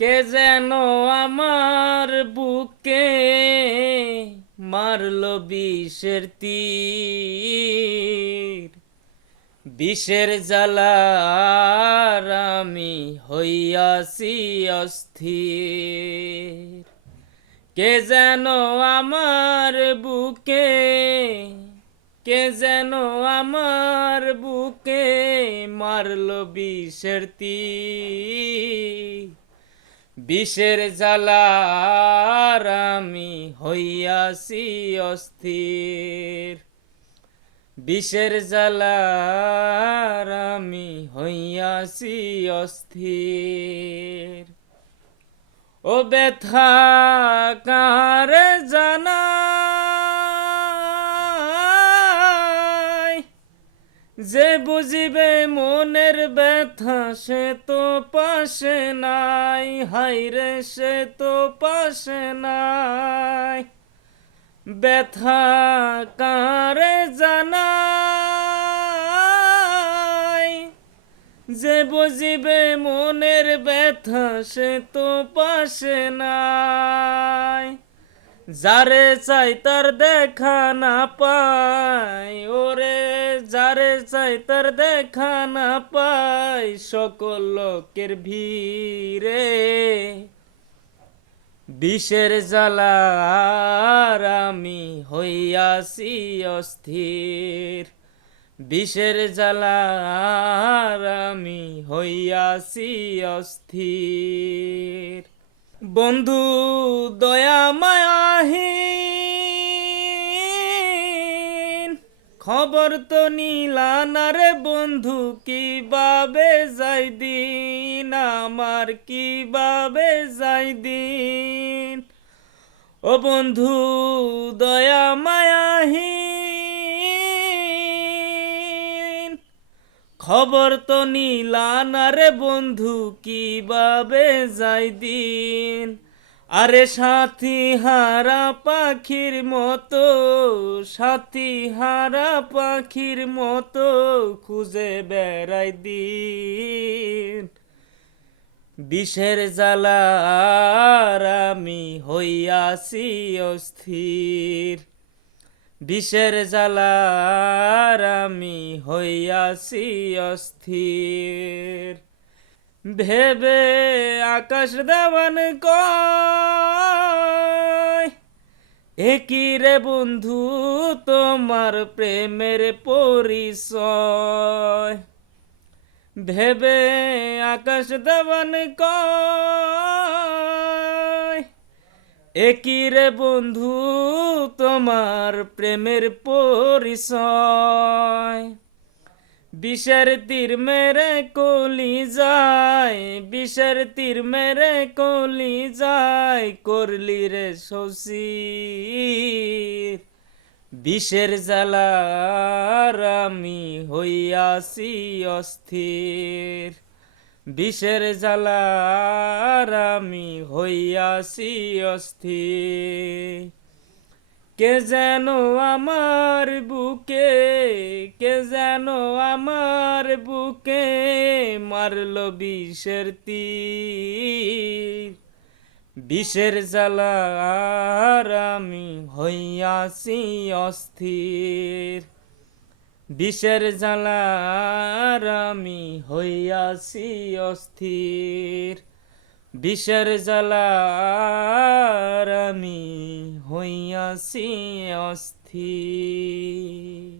কে যেন আমার বুকে মারলো বিষের তীর, বিষের জ্বালার আমি হইয়াছি অস্থির। কে যেন আমার বুকে, কে যেন আমার বুকে মারলো বিষের তীর, বিষের জ্বালার আমি হইয়াছি অস্থির। বিষের জ্বালার আমি হইয়াছি অস্থির। ও ব্যথা কারে জানাই, যে বুঝিবে মনের ব্যথা সে তো পাশে নাই। হায়রে সে তো পাশে নাই। ব্যথা কারে জানাই, যে বুঝিবে মনের ব্যথা সে তো পাশে নাই। যারে চাই তার দেখা না পাই, ওরে যারে চাই তার দেখা না পাই, সকল লোকের ভিড়ে বিষের জ্বালার আমি হইয়াছি অস্থির। বিষের জ্বালার আমি হইয়াছি অস্থির। বন্ধু দয়া মায়াহীন, খবর তো নিলা না রে বন্ধু, কিভাবে যাই দিন আমার, কিভাবে যাই দিন। ও বন্ধু দয়া মায়াহীন, খবর তো নিলা না রে বন্ধু, কিভাবে যাই দিন। আরে সাথী হারা পাখির মতো, সাথী হারা পাখির মতো খুঁজে বেড়াই দিন। বিষের জ্বালার আমি হইয়াছি অস্থির। বিষের জ্বালার আমি হইয়াছি অস্থির। ভেবে আকাশ দেওয়ান কয়, একই রে বন্ধু তোমার প্রেমের পরিচয়। ভেবে আকাশ দেওয়ান কয়, একই রে বন্ধু তোমার প্রেমের পরিচয়। বিষের তীর মেরে কলি যায়, বিষের তীর মেরে কলি যায়, করলি রে শশীর। বিষের জ্বালার আমি হইয়াছি অস্থির। বিষের জ্বালার আমি হইয়াছি অস্থির। কে যেন আমার বুকে, কে যেন আমার বুকে মারলো বিষের তীর, বিষের জ্বালার আমি হইয়াছি অস্থির। বিষের জ্বালার আমি হইয়াছি অস্থির। বিষের জ্বালার আমি হইয়াছি অস্থির।